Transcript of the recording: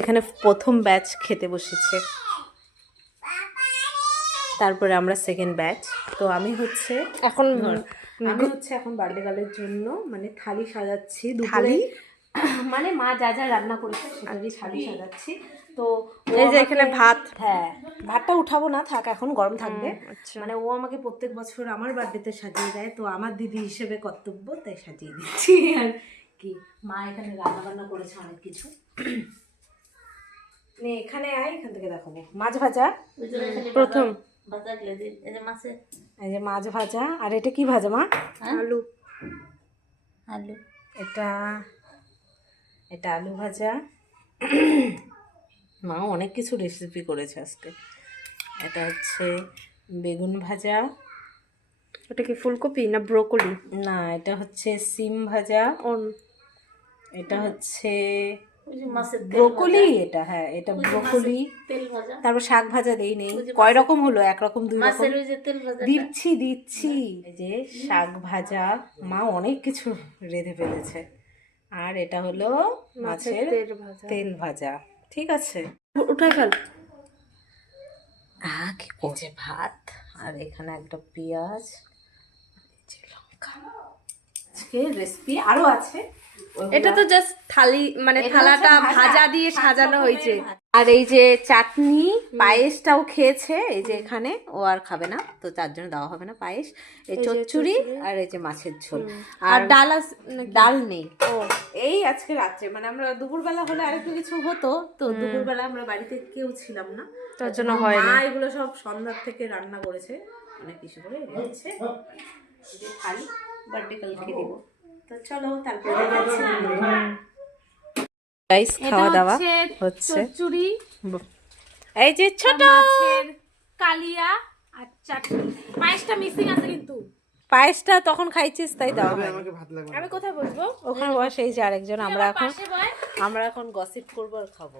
এখানে প্রথম ব্যাচ খেতে বসেছে, তারপরে আমরা সেকেন্ড ব্যাচ। তো আমি হচ্ছে এখন বার্থডে গার্লের জন্য মানে থালি সাজাচ্ছি, থালি মানে মা যা যা রান্না করেছে সেটারই থালি সাজাচ্ছি। তো এই যে এখানে ভাত, হ্যাঁ ভাতটা উঠাবো না, থাক এখন গরম থাকবে। মানে ও আমাকে প্রত্যেক বছর আমার বার্থডেতে সাজিয়ে দেয়, তো আমার দিদি হিসেবে কর্তব্য তাই সাজিয়ে দিচ্ছি আর কি। মা এখানে রান্না বান্না করেছে অনেক কিছু। এখানে আয়, এখান থেকে দেখাবো। মাছ ভাজা প্রথম, এই যে মাছ ভাজা। আর এটা কি ভাজা মা? আলু। আলু, এটা আলু ভাজা। মা অনেক কিছু রেসিপি করেছে আজকে। এটা হচ্ছে বেগুন ভাজা। ওটা কি ফুলকপি না ব্রোকলি? না, এটা হচ্ছে সিম ভাজা। এটা হচ্ছে ব্রোকলি, এটা হ্যাঁ এটা ব্রোকলি। তারপর শাক ভাজা দেই নেই, কয় রকম হলো? একরকম, দুই রকম দিচ্ছি। এই যে শাক ভাজা, মা অনেক কিছু রেঁধে ফেলেছে। আর এটা হলো মাছের তেল ভাজা। ঠিক আছে, উঠাই ফেল। কি করছে? ভাত, আর এখানে একটা পেঁয়াজ, লঙ্কা। আজকে রেসিপি আরো আছে, এটা তো জাস্ট থালি মানে থালাটা ভাজা দিয়ে সাজানো হয়েছে। আর এই যে চাটনি, পায়েসটাও খেয়েছে। এই যে এখানে ও আর খাবে না, তো তার জন্য দেওয়া হবে না পায়েস। এই চচ্চড়ি আর এই যে মাছের ঝোল। আর ডাল নেই। এই আজকে রাত্রে মানে আমরা দুপুরবেলা হলে আরেকটু কিছু হতো, তো দুপুরবেলা আমরা বাড়িতে কেউ ছিলাম না, তার জন্য হয় না। এগুলো সব সন্ধ্যার থেকে রান্না করেছে অনেক কিছু করে এনেছে। খালি বার্থডে কালকে দিব। তো চলো তারপরে যাচ্ছি। গাইস খাওয়া দাওয়া হচ্ছে, চচ্চড়ি, এই যে ছোট মাছের কালিয়া আর চাটনি। পায়েসটা মিসিং আছে, কিন্তু পায়েসটা তখন খাইছিস তাই দাও। আমি কোথায় বসবো? ওখানে বসে। এই যে আরেকজন, আমরা এখন গসিপ করবো আর খাবো।